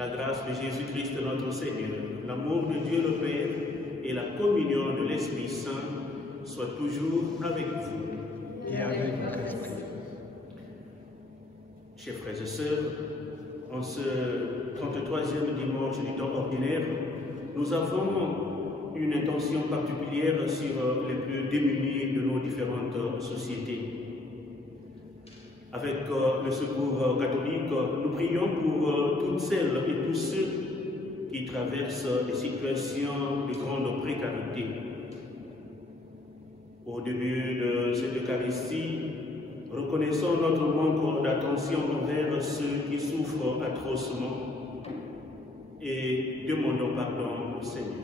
la grâce de Jésus-Christ notre Seigneur, l'amour de Dieu le Père et la communion de l'Esprit Saint soient toujours avec vous. Et avec votre esprit. Chers frères et sœurs, en ce 33e dimanche du temps ordinaire, nous avons une intention particulière sur les plus démunis de nos différentes sociétés. Avec le Secours catholique, nous prions pour toutes celles et tous ceux qui traversent des situations de grande précarité. Au début de cette Eucharistie, reconnaissons notre manque d'attention envers ceux qui souffrent atrocement et demandons pardon au Seigneur.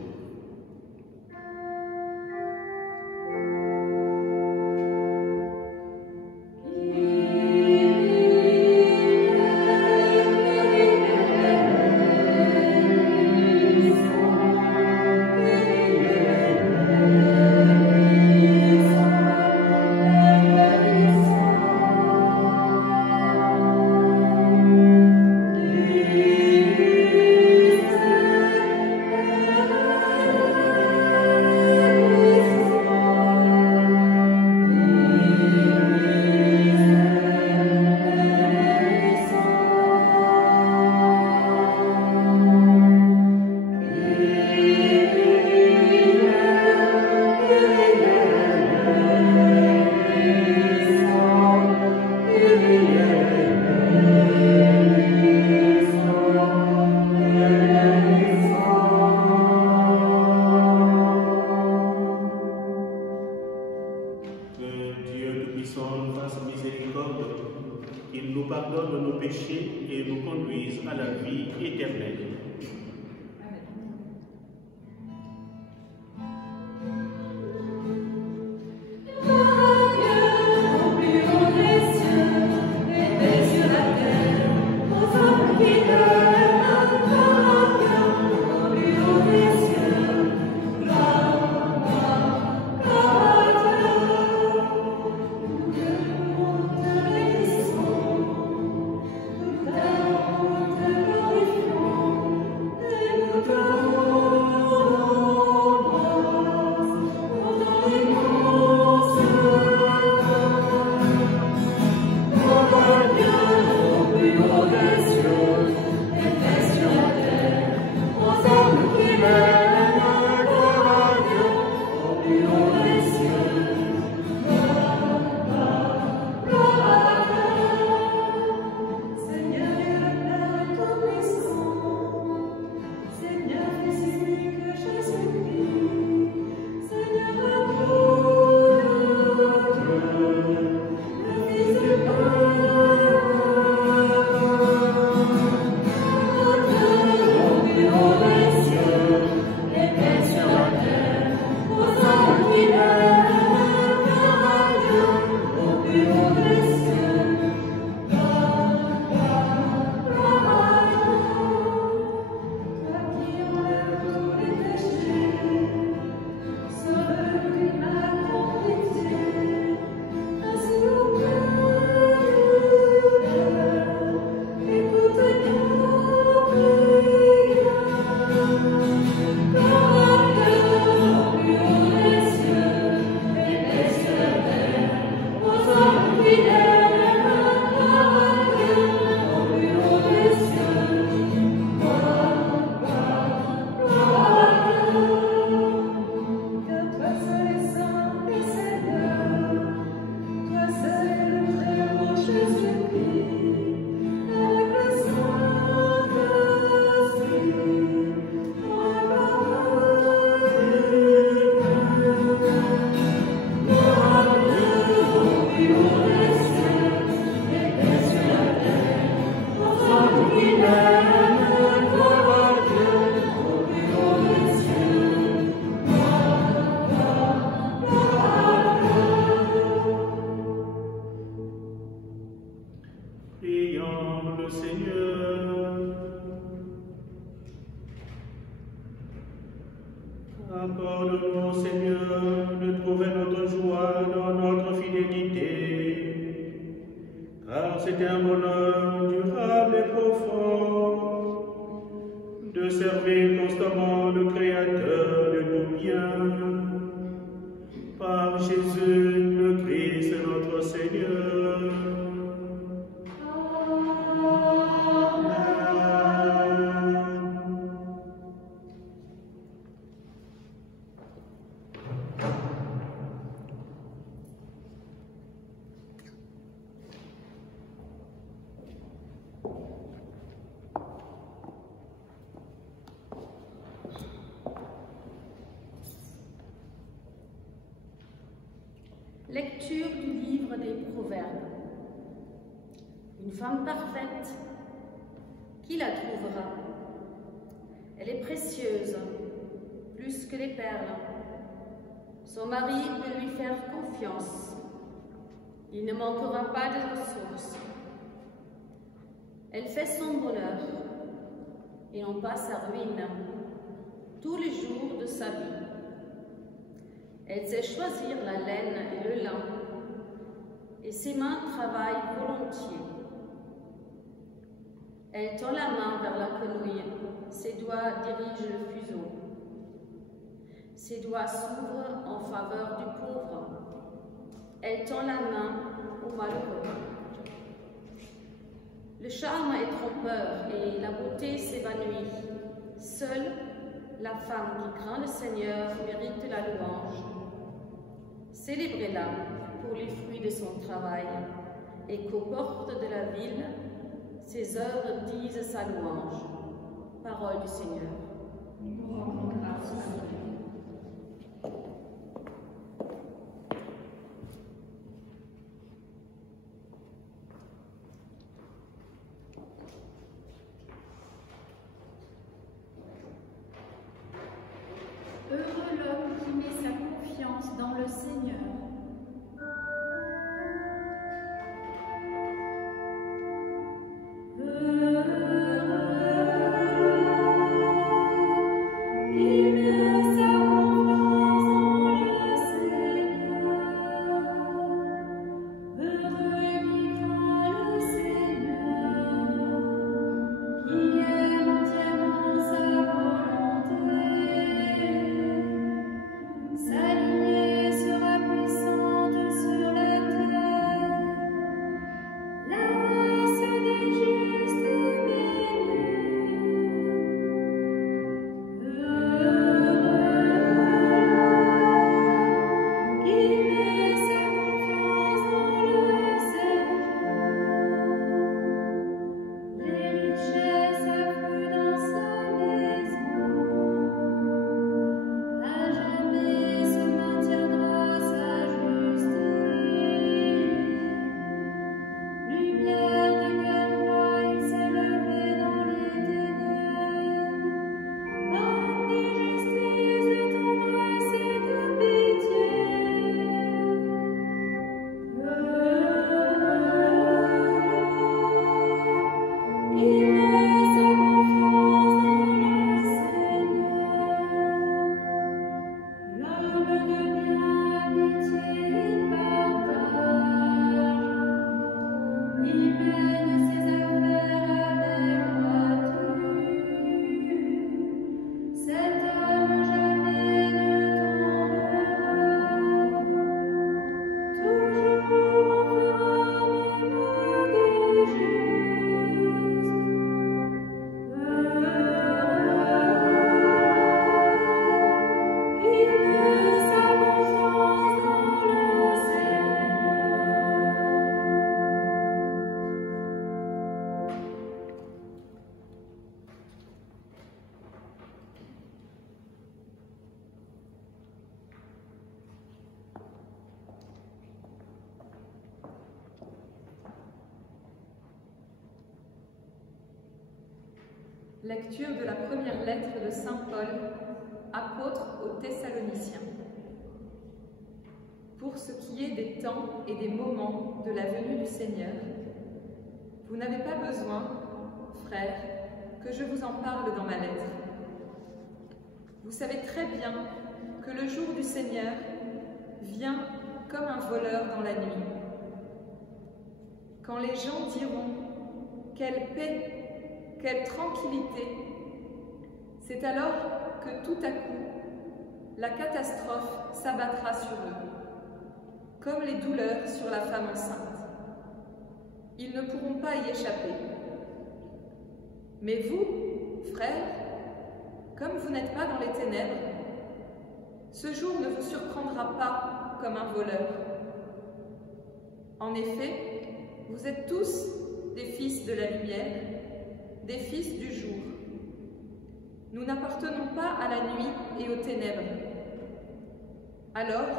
Qu'il nous pardonne nos péchés et nous conduise à la vie éternelle. Jésus, le Christ, notre Seigneur. Lecture du livre des Proverbes. Une femme parfaite, qui la trouvera? Elle est précieuse, plus que les perles. Son mari peut lui faire confiance. Il ne manquera pas de ressources. Elle fait son bonheur et non pas sa ruine, tous les jours de sa vie. Elle sait choisir la laine et le lin, et ses mains travaillent volontiers. Elle tend la main vers la quenouille, ses doigts dirigent le fuseau. Ses doigts s'ouvrent en faveur du pauvre. Elle tend la main au malheureux. Le charme est trompeur et la beauté s'évanouit. Seule la femme qui craint le Seigneur mérite la louange. Célébrez-la pour les fruits de son travail, et qu'aux portes de la ville, ses œuvres disent sa louange. Parole du Seigneur. Heureux l'homme qui met sa confiance dans le Seigneur. Lecture de la première lettre de saint Paul, apôtre aux Thessaloniciens. Pour ce qui est des temps et des moments de la venue du Seigneur, vous n'avez pas besoin, frères, que je vous en parle dans ma lettre. Vous savez très bien que le jour du Seigneur vient comme un voleur dans la nuit. Quand les gens diront « Quelle paix !» Quelle tranquillité! C'est alors que tout à coup, la catastrophe s'abattra sur eux. comme les douleurs sur la femme enceinte. Ils ne pourront pas y échapper. Mais vous, frères, comme vous n'êtes pas dans les ténèbres, ce jour ne vous surprendra pas comme un voleur. En effet, vous êtes tous des fils de la lumière, des fils du jour. Nous n'appartenons pas à la nuit et aux ténèbres. Alors,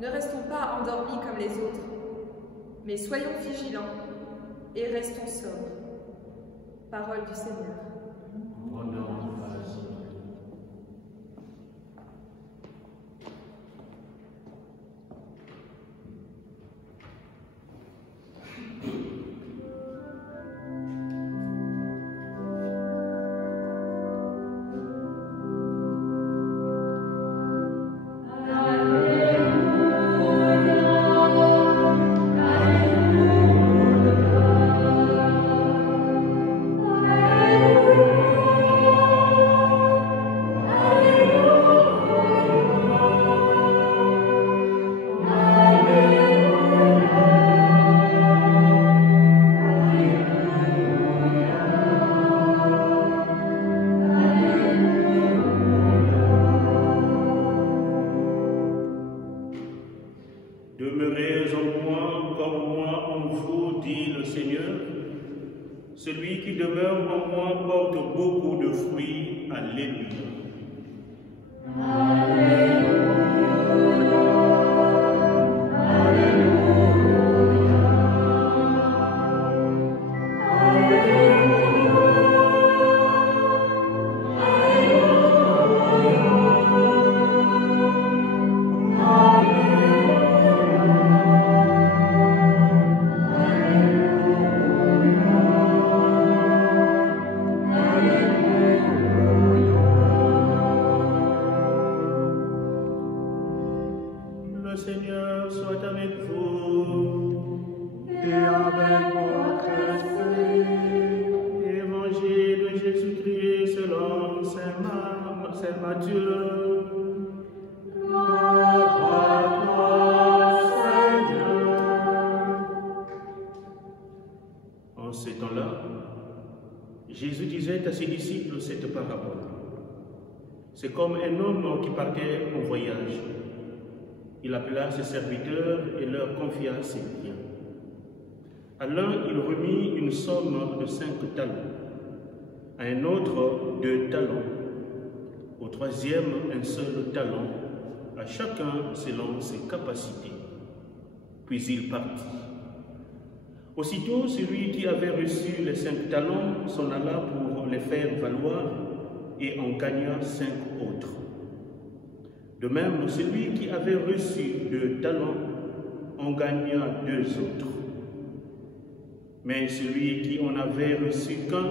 ne restons pas endormis comme les autres, mais soyons vigilants et restons sobres. Parole du Seigneur. Demeurez en moi comme moi en vous, dit le Seigneur. Celui qui demeure en moi porte beaucoup de fruits. Alléluia. Le Seigneur soit avec vous et avec votre esprit. Évangile de Jésus-Christ selon Saint Matthieu. Gloire à toi, Seigneur. En ces temps-là, Jésus disait à ses disciples cette parabole. C'est comme un homme qui partait en voyage. Il appela ses serviteurs et leur confia ses biens. À l'un, il remit une somme de 5 talents, à un autre 2 talents, au troisième un seul talent, à chacun selon ses capacités. Puis il partit. Aussitôt, celui qui avait reçu les 5 talents s'en alla pour les faire valoir et en gagna 5 autres. De même, celui qui avait reçu 2 talents en gagna 2 autres. Mais celui qui en avait reçu qu'un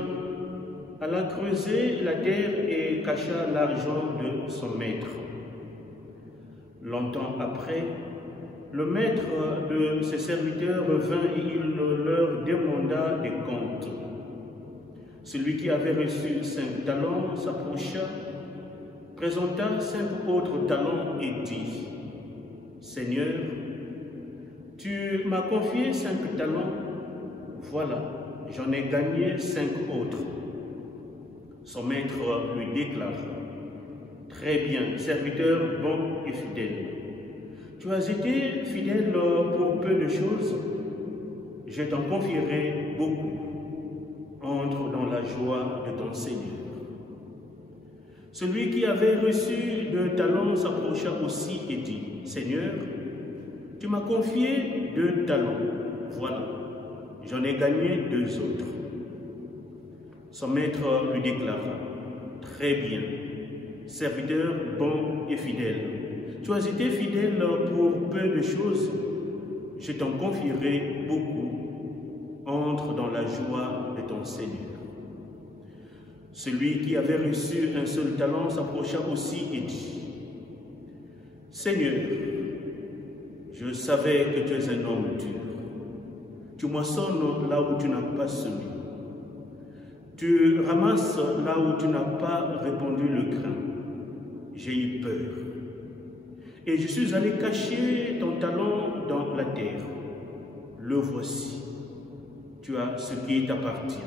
alla creuser la terre et cacha l'argent de son maître. Longtemps après, le maître de ses serviteurs revint et il leur demanda des comptes. Celui qui avait reçu 5 talents s'approcha, présenta 5 autres talents et dit, « Seigneur, tu m'as confié 5 talents, voilà, j'en ai gagné 5 autres. » Son maître lui déclara, « Très bien, serviteur bon et fidèle. Tu as été fidèle pour peu de choses, je t'en confierai beaucoup. Entre dans la joie de ton Seigneur. » Celui qui avait reçu 2 talents s'approcha aussi et dit, « Seigneur, tu m'as confié 2 talents, voilà, j'en ai gagné 2 autres. » Son maître lui déclara, « Très bien, serviteur bon et fidèle, tu as été fidèle pour peu de choses, je t'en confierai beaucoup. Entre dans la joie de ton Seigneur. » Celui qui avait reçu un seul talent s'approcha aussi et dit, « Seigneur, je savais que tu es un homme dur. Tu moissonnes là où tu n'as pas semé. Tu ramasses là où tu n'as pas répandu le grain. J'ai eu peur. Et je suis allé cacher ton talent dans la terre. Le voici. Tu as ce qui t'appartient. »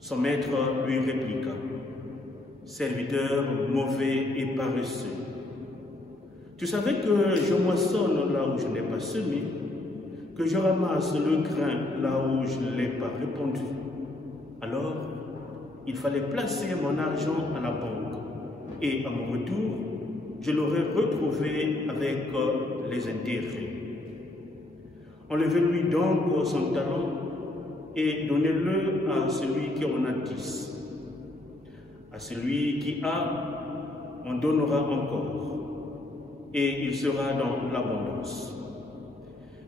Son maître lui répliqua: « Serviteur mauvais et paresseux, tu savais que je moissonne là où je n'ai pas semé, que je ramasse le grain là où je ne l'ai pas répandu. Alors, il fallait placer mon argent à la banque, et à mon retour, je l'aurais retrouvé avec les intérêts. Enlevez-lui donc son talent et donnez-le à celui qui en a 10. À celui qui a, on donnera encore, et il sera dans l'abondance.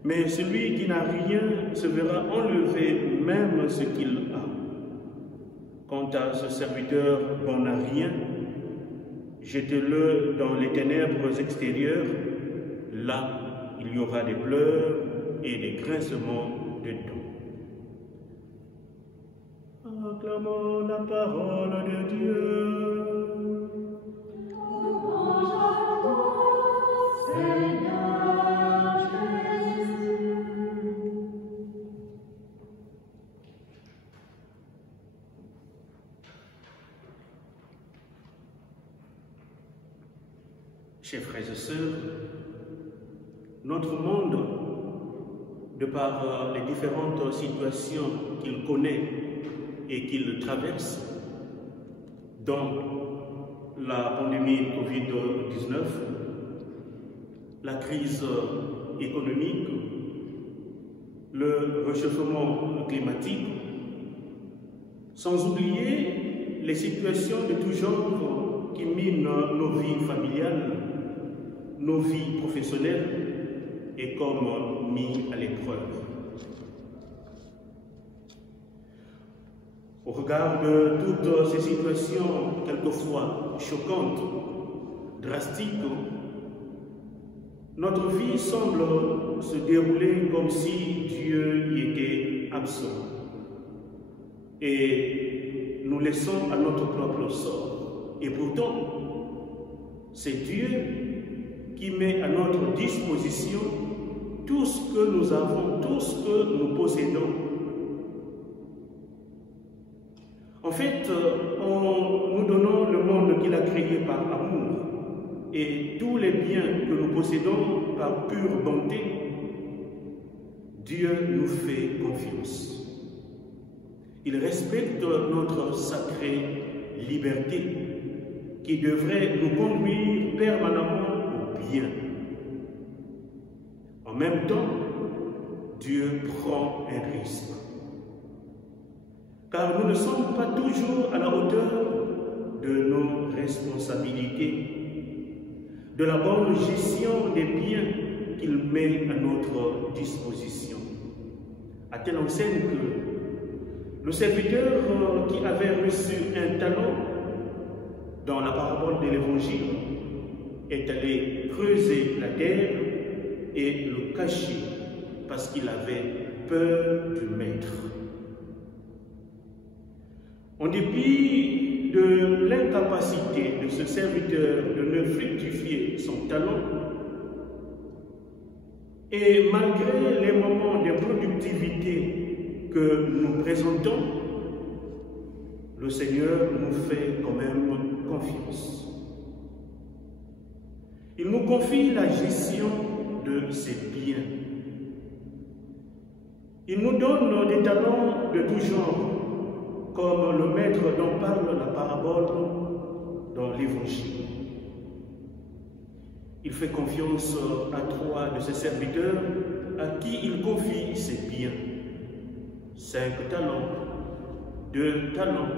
Mais celui qui n'a rien se verra enlever même ce qu'il a. Quant à ce serviteur bon à rien, jetez-le dans les ténèbres extérieures, là il y aura des pleurs et des grincements de dents. » Acclamons la parole de Dieu. Louange à toi, Seigneur Jésus. Chers frères et sœurs, notre monde, de par les différentes situations qu'il connaît et qu'il traverse, dont la pandémie Covid-19, la crise économique, le réchauffement climatique, sans oublier les situations de tout genre qui minent nos vies familiales, nos vies professionnelles et comme mis à l'épreuve. Au regard de toutes ces situations, quelquefois choquantes, drastiques, notre vie semble se dérouler comme si Dieu y était absent et nous laissons à notre propre sort. Et pourtant, c'est Dieu qui met à notre disposition tout ce que nous avons, tout ce que nous possédons. En fait, en nous donnant le monde qu'il a créé par amour et tous les biens que nous possédons par pure bonté, Dieu nous fait confiance. Il respecte notre sacrée liberté qui devrait nous conduire permanemment au bien. En même temps, Dieu prend un risque. Car nous ne sommes pas toujours à la hauteur de nos responsabilités, de la bonne gestion des biens qu'il met à notre disposition. À telle enseigne que le serviteur qui avait reçu un talent dans la parabole de l'Évangile est allé creuser la terre et le cacher parce qu'il avait peur du maître. En dépit de l'incapacité de ce serviteur de ne fructifier son talent, et malgré les moments de productivité que nous présentons, le Seigneur nous fait quand même confiance. Il nous confie la gestion de ses biens. Il nous donne des talents de tout genre, comme le maître dont parle la parabole dans l'Évangile. Il fait confiance à 3 de ses serviteurs à qui il confie ses biens. 5 talents, 2 talents,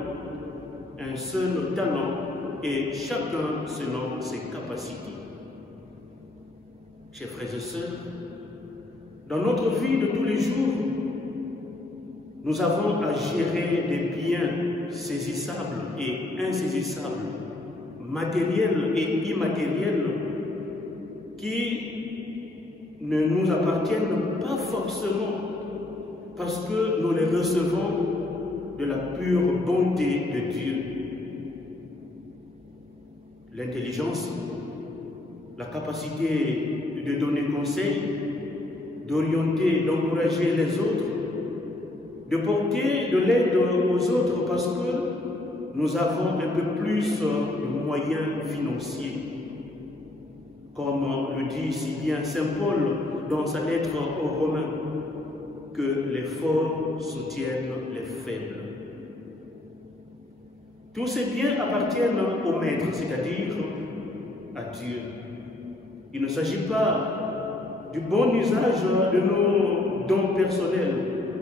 un seul talent et chacun selon ses capacités. Chers frères et sœurs, dans notre vie de tous les jours, nous avons à gérer des biens saisissables et insaisissables, matériels et immatériels, qui ne nous appartiennent pas forcément parce que nous les recevons de la pure bonté de Dieu. L'intelligence, la capacité de donner conseil, d'orienter, d'encourager les autres, de porter de l'aide aux autres parce que nous avons un peu plus de moyens financiers. Comme le dit si bien Saint Paul dans sa lettre aux Romains, que les forts soutiennent les faibles. Tous ces biens appartiennent au Maître, c'est-à-dire à Dieu. Il ne s'agit pas du bon usage de nos dons personnels,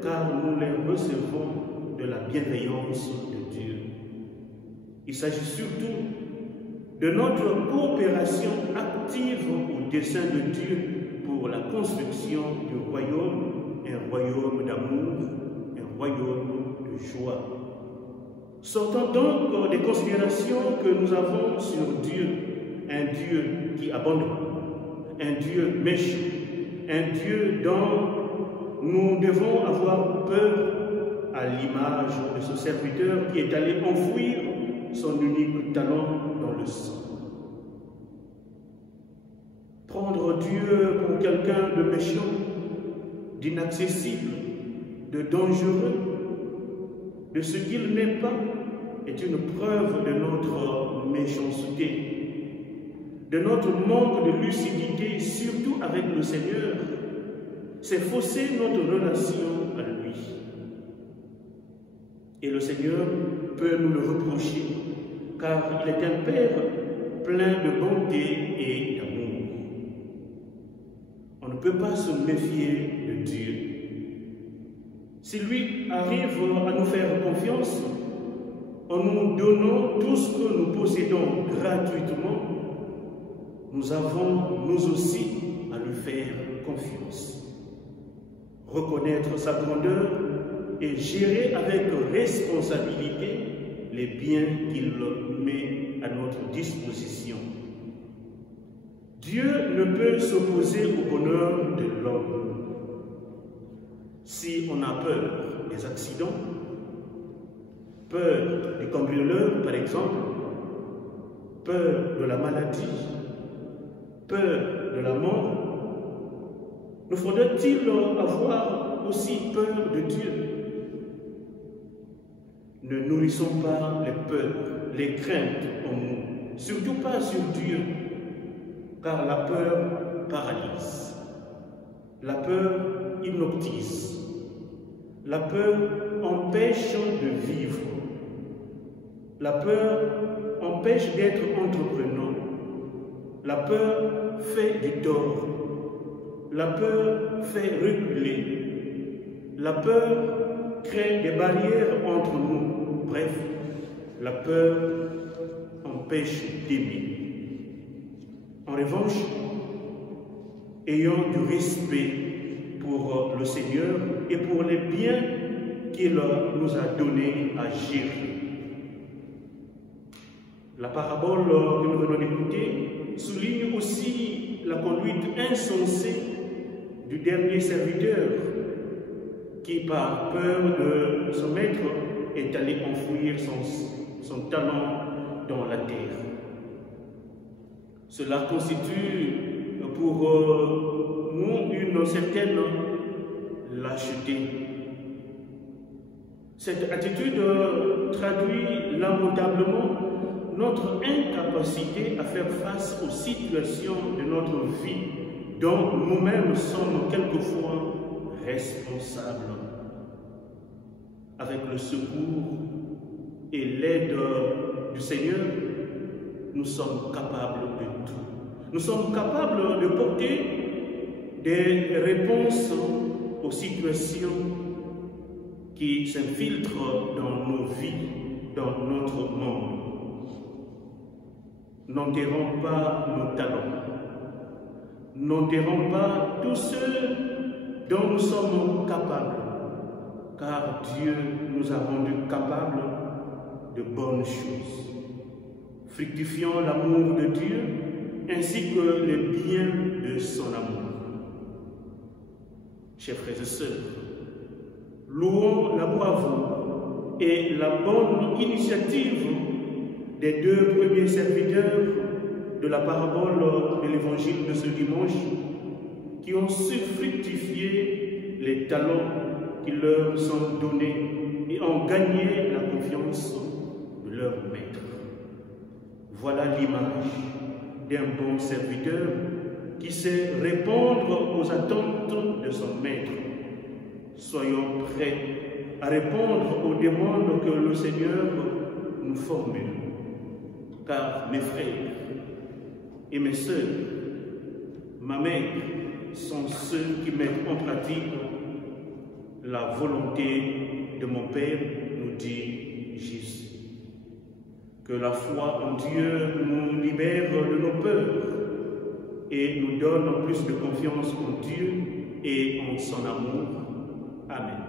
car nous les recevons de la bienveillance de Dieu. Il s'agit surtout de notre coopération active au dessein de Dieu pour la construction du royaume, un royaume d'amour, un royaume de joie. Sortons donc des considérations que nous avons sur Dieu, un Dieu qui abandonne, un Dieu méchant, un Dieu dont nous devons avoir peur à l'image de ce serviteur qui est allé enfouir son unique talent dans le sang. Prendre Dieu pour quelqu'un de méchant, d'inaccessible, de dangereux, de ce qu'il n'est pas, est une preuve de notre méchanceté, de notre manque de lucidité, surtout avec le Seigneur. C'est fausser notre relation à lui. Et le Seigneur peut nous le reprocher, car il est un Père plein de bonté et d'amour. On ne peut pas se méfier de Dieu. S'il lui arrive à nous faire confiance, en nous donnant tout ce que nous possédons gratuitement, nous avons, nous aussi, à lui faire confiance. Reconnaître sa grandeur et gérer avec responsabilité les biens qu'il met à notre disposition. Dieu ne peut s'opposer au bonheur de l'homme. Si on a peur des accidents, peur du cambrioleur par exemple, peur de la maladie, peur de la mort, nous faudrait-il avoir aussi peur de Dieu? Ne nourrissons pas les peurs, les craintes en nous, surtout pas sur Dieu, car la peur paralyse, la peur hypnotise, la peur empêche de vivre, la peur empêche d'être entreprenant, la peur fait du tort, la peur fait reculer, la peur crée des barrières entre nous. Bref, la peur empêche d'aimer. En revanche, ayons du respect pour le Seigneur et pour les biens qu'il nous a donnés à gérer. La parabole que nous venons d'écouter souligne aussi la conduite insensée du dernier serviteur qui, par peur de son maître, est allé enfouir son talent dans la terre. Cela constitue pour nous une certaine lâcheté. Cette attitude traduit lamentablement notre incapacité à faire face aux situations de notre vie dont nous-mêmes sommes quelquefois responsables. Avec le secours et l'aide du Seigneur, nous sommes capables de tout. Nous sommes capables de porter des réponses aux situations qui s'infiltrent dans nos vies, dans notre monde. N'enterrons pas nos talents. N'enterrons pas tous ceux dont nous sommes capables, car Dieu nous a rendus capables de bonnes choses. Fructifions l'amour de Dieu ainsi que les biens de son amour. Chers frères et sœurs, louons la bravoure et la bonne initiative des deux premiers serviteurs de la parabole de l'évangile de ce dimanche qui ont su fructifier les talents qui leur sont donnés et ont gagné la confiance de leur maître. Voilà l'image d'un bon serviteur qui sait répondre aux attentes de son maître. Soyons prêts à répondre aux demandes que le Seigneur nous formule. Car mes frères et mes sœurs, ma mère, sont ceux qui mettent en pratique la volonté de mon Père, nous dit Jésus. Que la foi en Dieu nous libère de nos peurs et nous donne plus de confiance en Dieu et en son amour. Amen.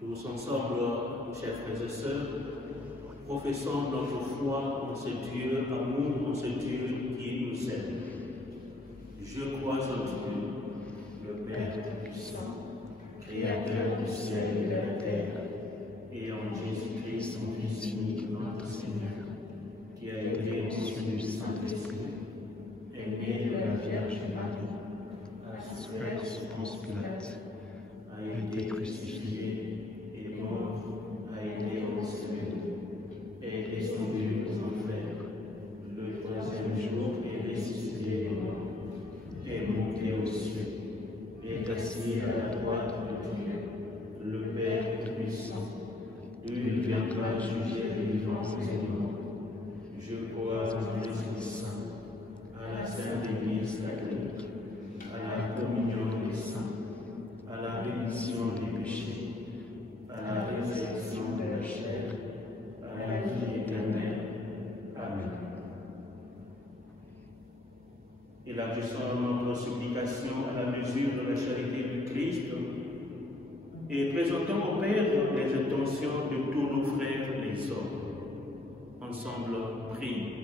Tous ensemble, chers frères et sœurs, professons notre foi en ce Dieu amour, en ce Dieu qui nous aime. Je crois en Dieu, le Père puissant, Créateur du ciel et de la terre, et en Jésus-Christ, son Fils unique, notre Seigneur, qui a été conçu du Saint-Esprit, est né de la Vierge Marie, a souffert sous Ponce Pilate, a été crucifié, a été enseveli, est descendu aux enfers, le troisième jour est ressuscité, est monté aux cieux, est assis à la droite de Dieu, le Père Tout-Puissant, d'où il viendra juger les vivants et les morts. Je crois en l'Esprit Saint, à la Sainte Église catholique, à la communion des saints, à la rémission des péchés, à la résurrection de la chair, à la vie éternelle. Amen. Élargissons notre supplication à la mesure de la charité du Christ et présentons au Père les intentions de tous nos frères les hommes. Ensemble, prions.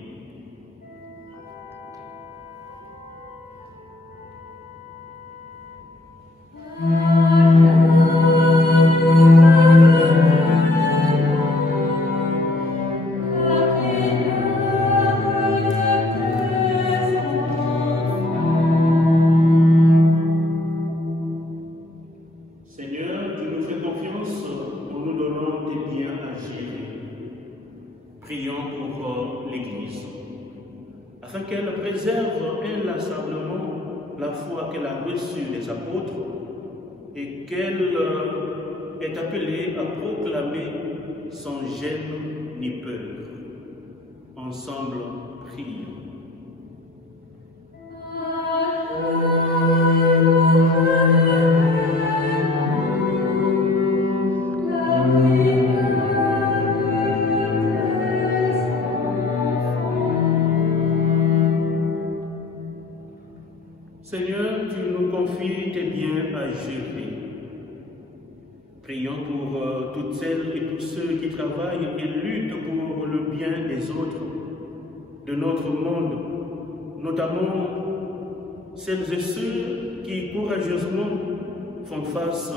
Afin qu'elle préserve inlassablement la foi qu'elle a reçue des apôtres et qu'elle est appelée à proclamer sans gêne ni peur. Ensemble, prions. Seigneur, tu nous confies tes biens à gérer. Prions pour toutes celles et tous ceux qui travaillent et luttent pour le bien des autres, de notre monde, notamment celles et ceux qui courageusement font face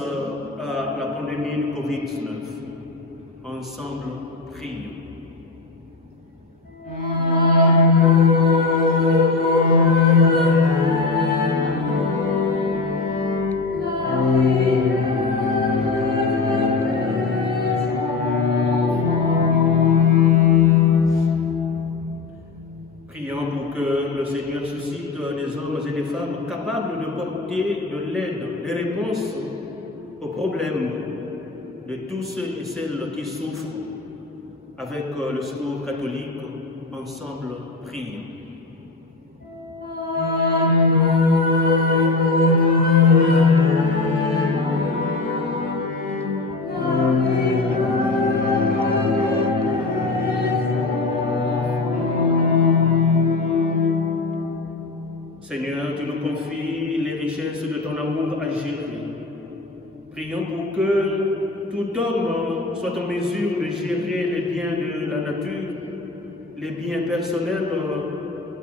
à la pandémie de Covid-19. Ensemble, prions. Capables de porter de l'aide, des réponses aux problèmes de tous ceux et celles qui souffrent. Avec le Secours catholique, ensemble, prions. richesses de ton amour à gérer. Prions pour que tout homme soit en mesure de gérer les biens de la nature, les biens personnels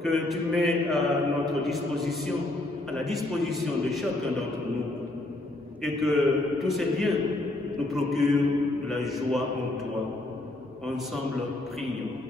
que tu mets à notre disposition, à la disposition de chacun d'entre nous, et que tous ces biens nous procurent de la joie en toi. Ensemble, prions.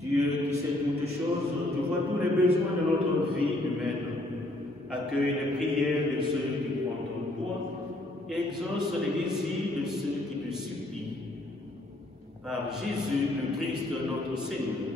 Dieu qui sait toutes choses, tu vois tous les besoins de notre vie humaine. Accueille les prières de ceux qui croient en toi et exauce les désirs de ceux qui te supplient. Par Jésus le Christ notre Seigneur.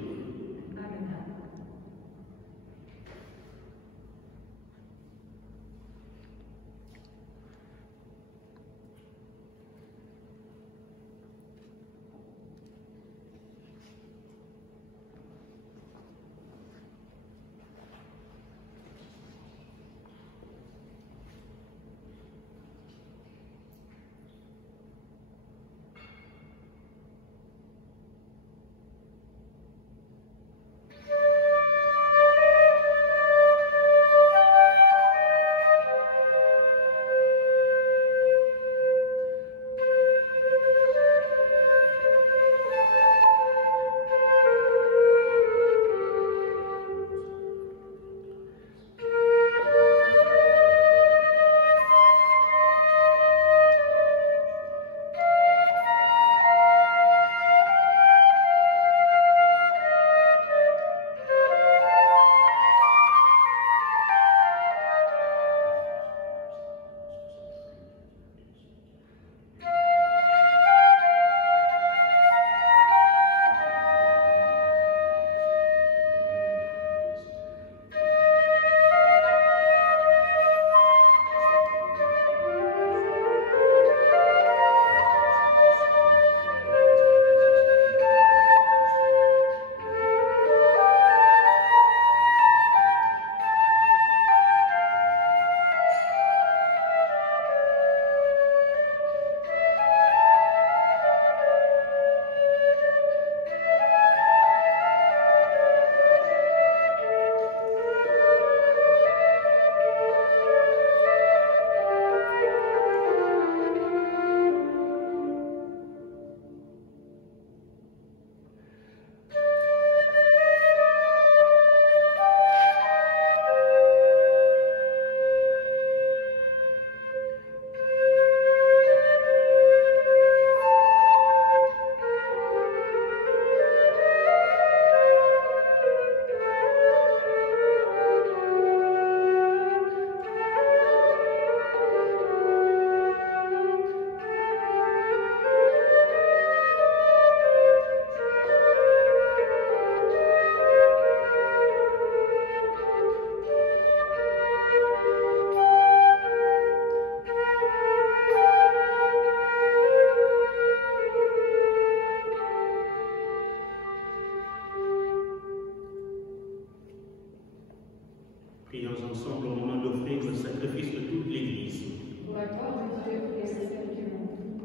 Prions ensemble au moment d'offrir le sacrifice de toute l'Église. Pour la gloire de Dieu et le salut du monde.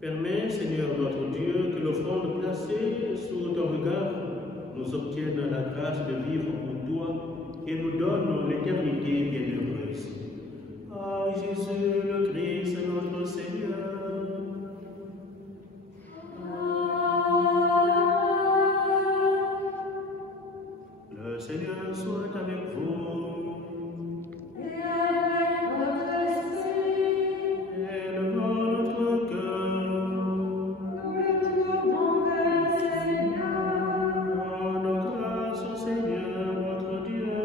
Permets, Seigneur notre Dieu, que l'offrande placée sous ton regard nous obtienne la grâce de vivre pour toi et nous donne l'éternité bienheureuse. Par Jésus le Christ, notre Seigneur. Le Seigneur soit avec vous. Et avec votre esprit, Élevons notre cœur. nous le tournons vers le Seigneur. Rendons grâce au Seigneur notre Dieu.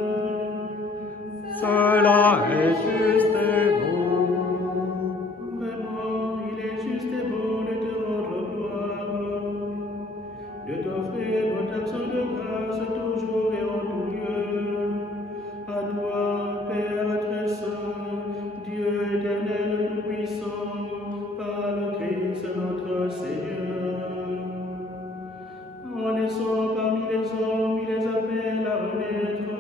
Cela est juste et bon. Vraiment, il est juste et bon de te rendre gloire, de t'offrir notre action de grâce toujours et en tout lieu. À toi, Père très saint, Dieu éternel tout-puissant, par le Christ notre Seigneur. En naissant parmi les hommes, il les appelle à renaître.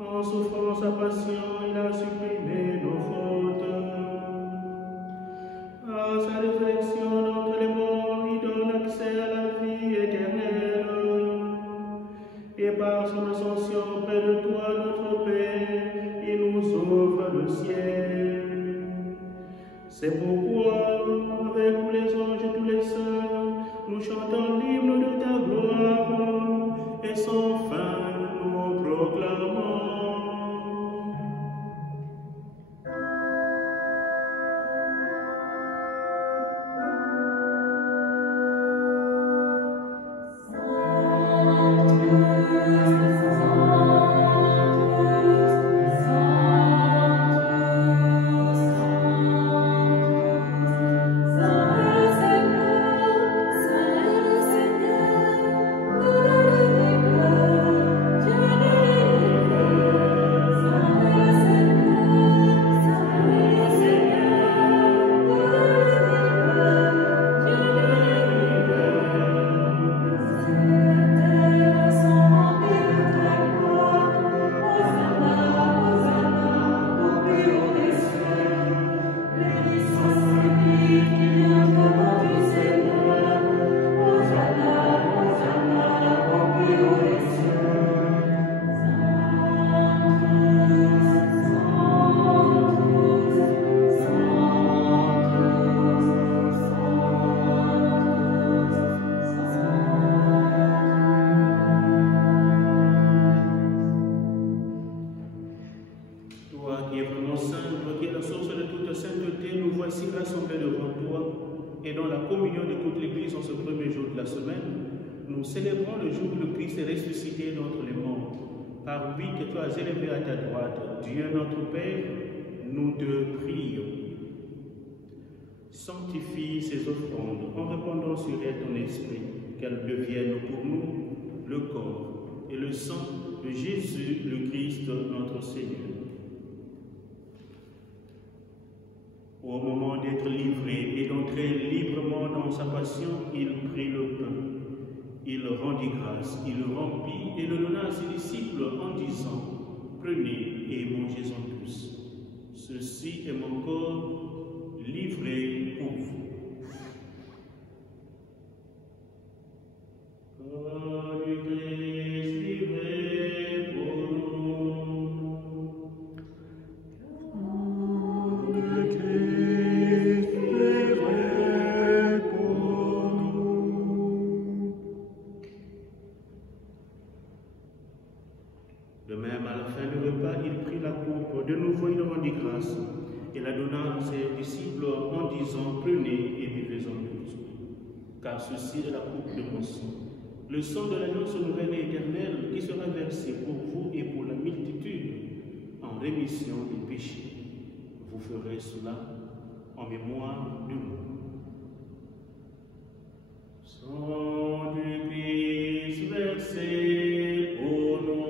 En souffrant sa passion, il a supprimé nos fautes. À sa résurrection d'entre les morts, il donne accès à la vie éternelle. Et par son ascension près de toi, notre Père, il nous offre le ciel. C'est pourquoi, avec tous les anges et tous les saints, nous chantons l'hymne de ta gloire, et sans fin nous proclamons. Nous célébrons le jour où le Christ est ressuscité d'entre les morts. Par lui que tu as élevé à ta droite, Dieu notre Père, nous te prions. Sanctifie ces offrandes en répandant sur elles ton esprit, qu'elles deviennent pour nous le corps et le sang de Jésus, le Christ, notre Seigneur. Au moment d'être livré et d'entrer librement dans sa passion, il prit le pain. Il rendit grâce, il le rompit et le donna à ses disciples en disant: prenez et mangez-en tous. Ceci est mon corps livré pour vous. Corps du Christ livré pour nous. Corps du Christ livré pour nous. De même, à la fin du repas, il prit la coupe. De nouveau, il rendit grâce et la donna à ses disciples en disant: prenez et buvez-en tous, car ceci est la coupe de mon sang, le sang de l'alliance nouvelle et éternelle qui sera versé pour vous et pour la multitude en rémission des péchés. Vous ferez cela en mémoire de moi. Sang du Christ versé pour nous.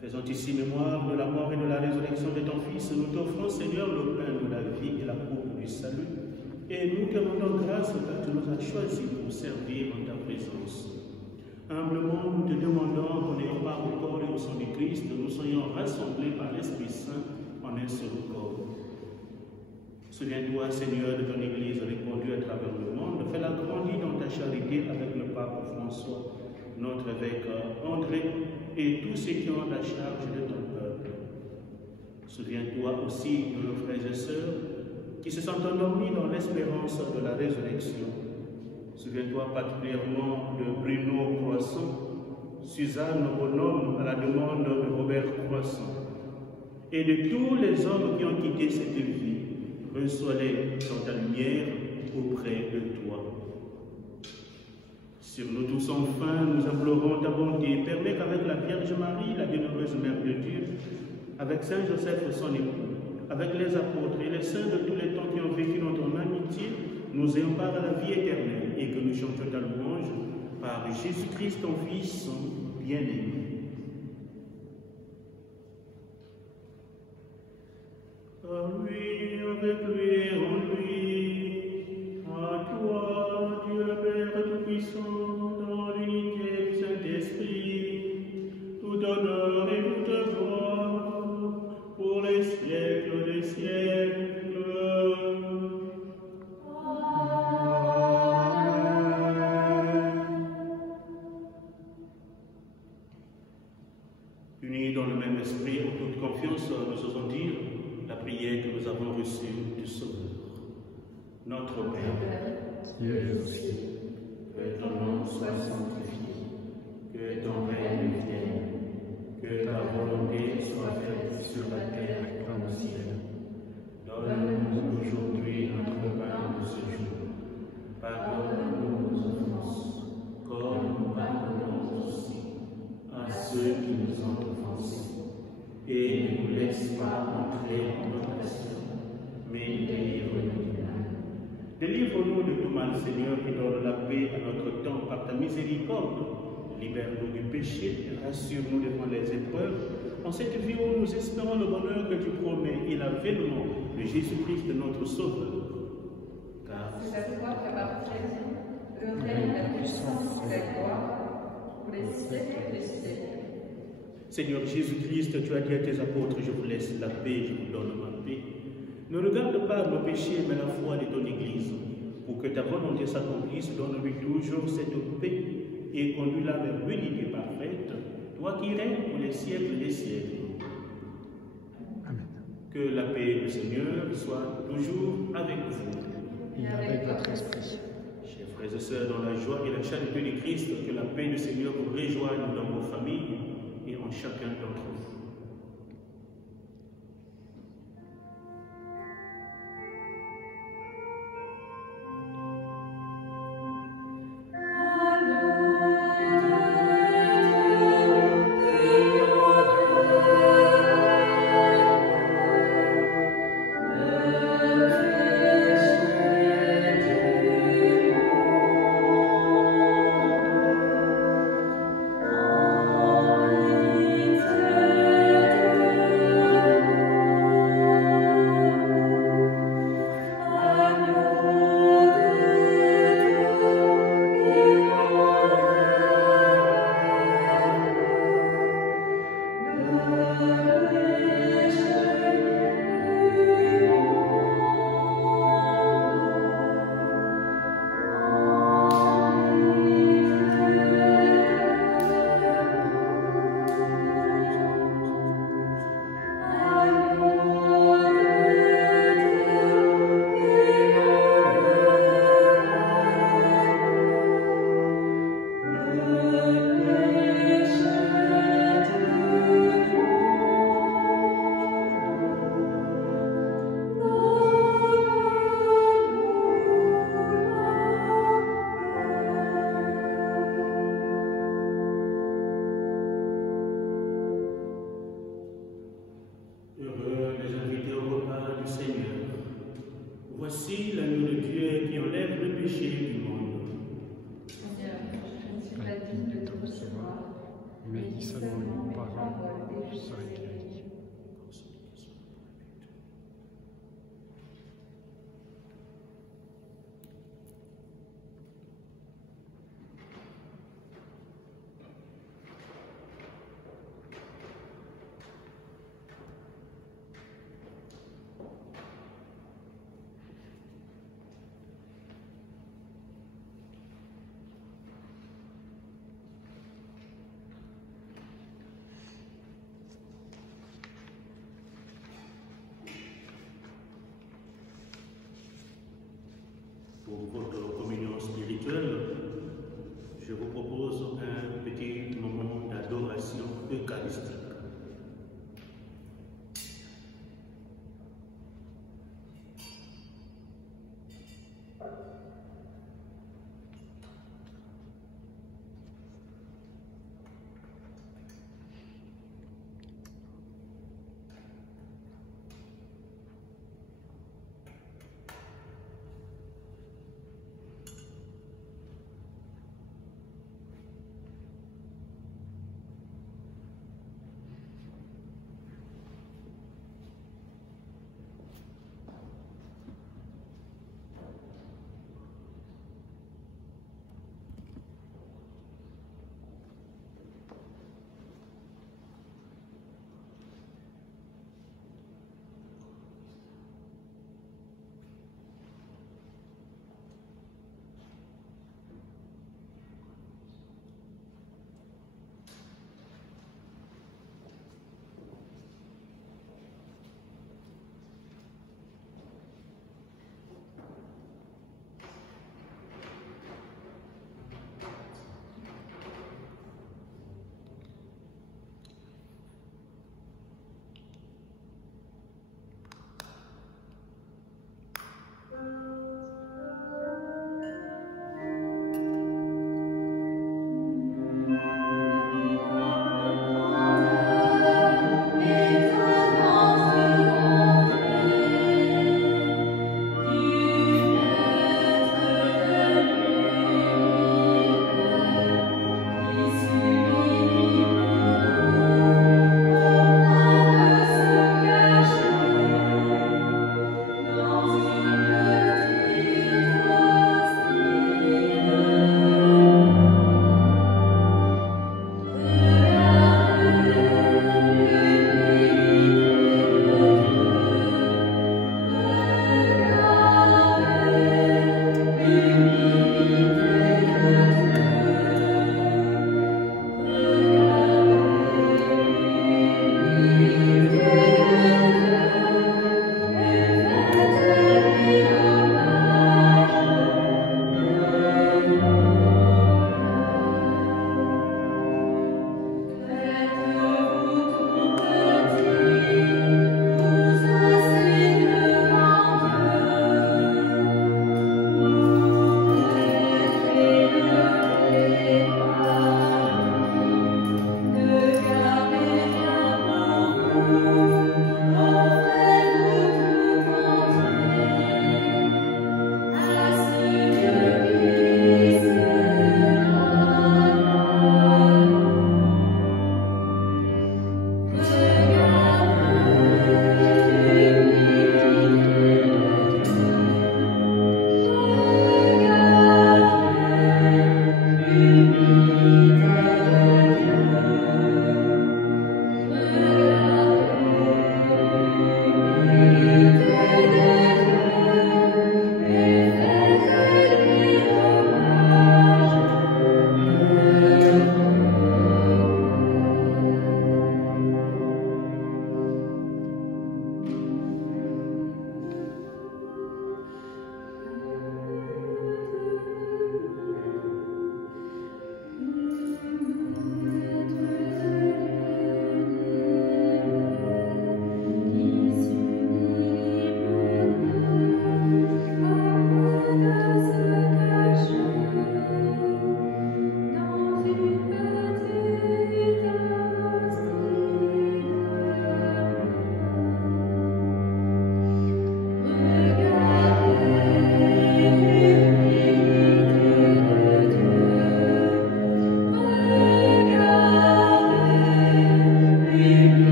Faisons ici mémoire de la mort et de la résurrection de ton Fils. Nous t'offrons, Seigneur, le pain de la vie et la coupe du salut. Et nous te rendons grâce car tu nous as choisis pour servir en ta présence. Humblement, nous te demandons qu'en ayant part au corps et au sang du Christ, nous soyons rassemblés par l'Esprit Saint en un seul corps. Souviens-toi, Seigneur, de ton Église répandue à travers le monde. Fais-la grandir dans ta charité avec le pape François, notre évêque André, et tous ceux qui ont la charge de ton peuple. Souviens-toi aussi de nos frères et sœurs qui se sont endormis dans l'espérance de la résurrection. Souviens-toi particulièrement de Bruno Croissant, Suzanne Bonhomme à la demande de Robert Croissant, et de tous les hommes qui ont quitté cette vie. Reçois-les dans ta lumière auprès de toi. Sur nous tous enfin, nous implorons ta bonté. Permets qu'avec la Vierge Marie, la bienheureuse Mère de Dieu, avec Saint Joseph son époux, avec les apôtres et les saints de tous les temps qui ont vécu dans ton amitié, nous ayons part à la vie éternelle et que nous chantions ta louange par Jésus-Christ, ton Fils bien-aimé. Par lui, avec lui et en lui, à toi, Dieu le Père Tout-Puissant, dans l'unité du Saint-Esprit, tout honneur et toute gloire, pour les siècles des siècles. Unis dans le même esprit, en toute confiance, nous osons dire la prière que nous avons reçue du Sauveur. Notre Père, qui es aux cieux, que ton nom soit sanctifié, que ton règne vienne, que ta volonté soit faite sur la terre comme au ciel. Donne-nous aujourd'hui notre pain de ce jour. Pardonne-nous nos offenses, comme nous pardonnons aussi à ceux qui nous ont offensés. Et ne nous laisse pas entrer en tentation, mais délivre-nous du mal. Délivre-nous de tout mal, Seigneur, et donne la paix à notre temps par ta miséricorde. Libère-nous du péché, rassure-nous devant les épreuves. En cette vie où nous espérons le bonheur que tu promets et l'avènement de Jésus-Christ, notre Sauveur. Car c'est à toi qu'appartiennent le règne, la puissance et la gloire pour les siècles des siècles. Seigneur Jésus-Christ, tu as dit à tes apôtres, je vous laisse la paix, je vous donne ma paix. Ne regarde pas nos péchés, mais la foi de ton Église. Pour que ta volonté s'accomplisse, donne-lui toujours cette paix et conduis-la vers l'unité parfaite, toi qui règnes pour les siècles des siècles. Amen. Que la paix du Seigneur soit toujours avec vous. Et avec votre esprit. Chers frères et sœurs, dans la joie et la charité du Christ, que la paix du Seigneur vous rejoigne dans vos familles et en chacun d'entre vous. Voici l'agneau de Dieu qui enlève le péché du monde. Seigneur, je ne suis pas digne de te recevoir, Mais dis seulement une parole, et je serai guéri. pour votre communion spirituelle, je vous propose un petit moment d'adoration eucharistique.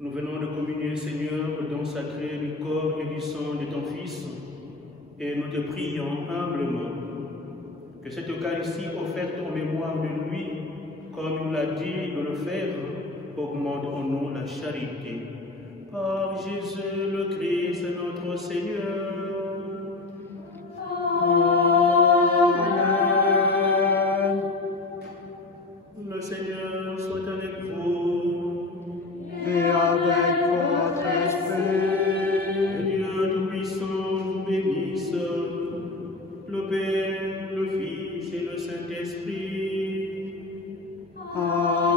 Nous venons de communier, Seigneur, au don sacré du corps et du sang de ton Fils, et nous te prions humblement que cette Eucharistie offerte en mémoire de lui, comme il l'a dit de le faire, augmente en nous la charité. Par Jésus le Christ, notre Seigneur. Amen. Le Seigneur soit avec vous. Et avec votre esprit. Que Dieu Tout-Puissant vous bénisse, le Père, le Fils et le Saint-Esprit. Amen.